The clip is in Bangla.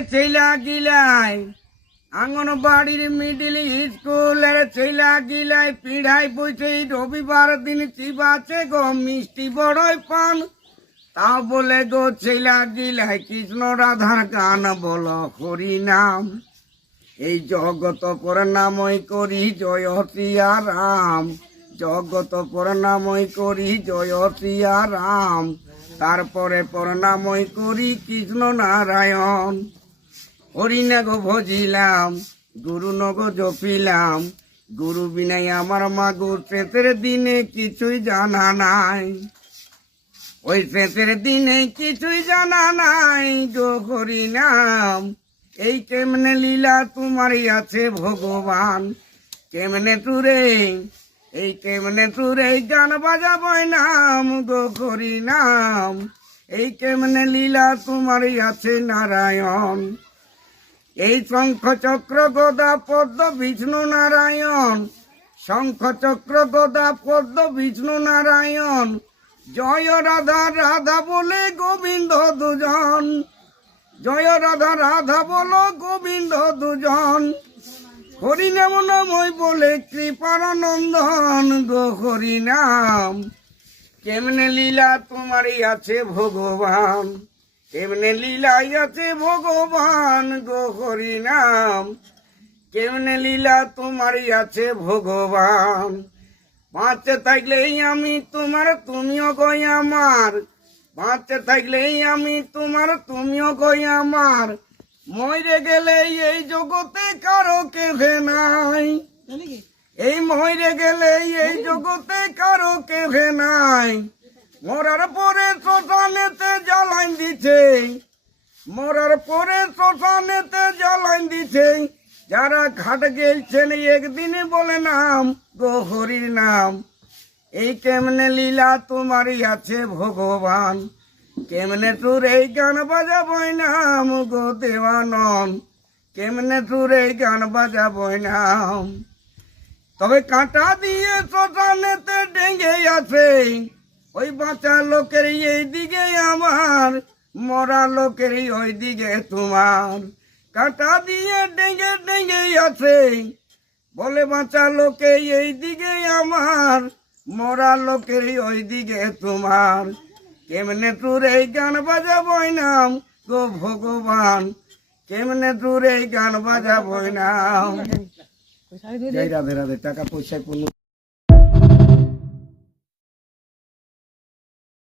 ছেলা গিলাই আঙ্গনবাড়ির মিডিল স্কুলের ছেলা গিলাই পিড়াই বসে রবিবার দিন চিবাছে গো মিষ্টি বড়ই পান। তা বলে গো ছেলা গিলাই কৃষ্ণ রাধার গান বল হরি নাম। এই জগত প্রণামই করি জয় শ্রিয়া রাম, জগত প্রণামই করি জয় শ্রিয়া রাম। তারপরে প্রণামই করি কৃষ্ণ নারায়ণ। হরিনাগ ভজিলাম গুরু নগ জপিলাম, গুরু বিনাই আমার মাগো শেষের দিনে কিছুই জানা নাই। ওই শেষের দিনে কিছুই জানা নাই গো হরিনাম। এই কেমনে লীলা তোমারই আছে ভগবান, কেমনে টুরে এই কেমনে টুরে গান বাজাবই নাম গো হরিনাম। এই কেমনে লীলা তোমারই আছে নারায়ণ। এই শঙ্খ চক্র গদা পদ্ম বিষ্ণু নারায়ণ, শঙ্খ চক্র গদা পদ্ম বিষ্ণু নারায়ণ। জয় রাধা রাধা বলে গোবিন্দ দুজন, জয় রাধা রাধা বলো গোবিন্দ দুজন। হরিনাম নামই বলে কৃপার নন্দন গো হরিনাম। কেমনে লীলা তোমারই আছে ভগবান, কেমনে লীলাই আছে ভগবান গো হরিনাম। কেমনে লীলা তোমারই আছে ভগবান। বাঁচতে থাকলেই আমি তোমার তুমিও গই আমার, বাঁচতে থাকলেই আমি তোমার তুমিও গই আমার। মরে গেলে এই জগতে কারো কেভে নাই, এই মরে গেলে এই জগতে কারো কেভে নাই। মরার পরে শ্মশানেতে জ্বালাইন দিছে, মরার পরে শ্মশানেতে জ্বালাইন দিছে। যারা ঘাট গেলছেন একদিনে বলে নাম গো হরির নাম। এই কেমনে লীলা তোমারই আছে ভগবান, কেমনে তোর এই গান বাজাবই নাম গো দেওয়ানন, কেমনে তোর এই গান বাজাবই নাম। তবে কাঁটা দিয়ে শ্মশানেতে ডেঙ্গে আছে, ওই বাঁচা লোকের এই দিকে আমার, মরা লোকের ওই দিকে তোমার। কাঁটা দিয়ে ডেঙ্গে ডেঙ্গে আছে, বলে বাঁচা লোকে এই দিকে আমার, মরা লোকের ওই দিকে তোমার। কেমনে তোর এই গান বাজাবই নাম গো ভগবান, কেমনে তোর এই গান বাজাবই নাম। জয় রাধে রাধে। টাকা পয়সা কোনো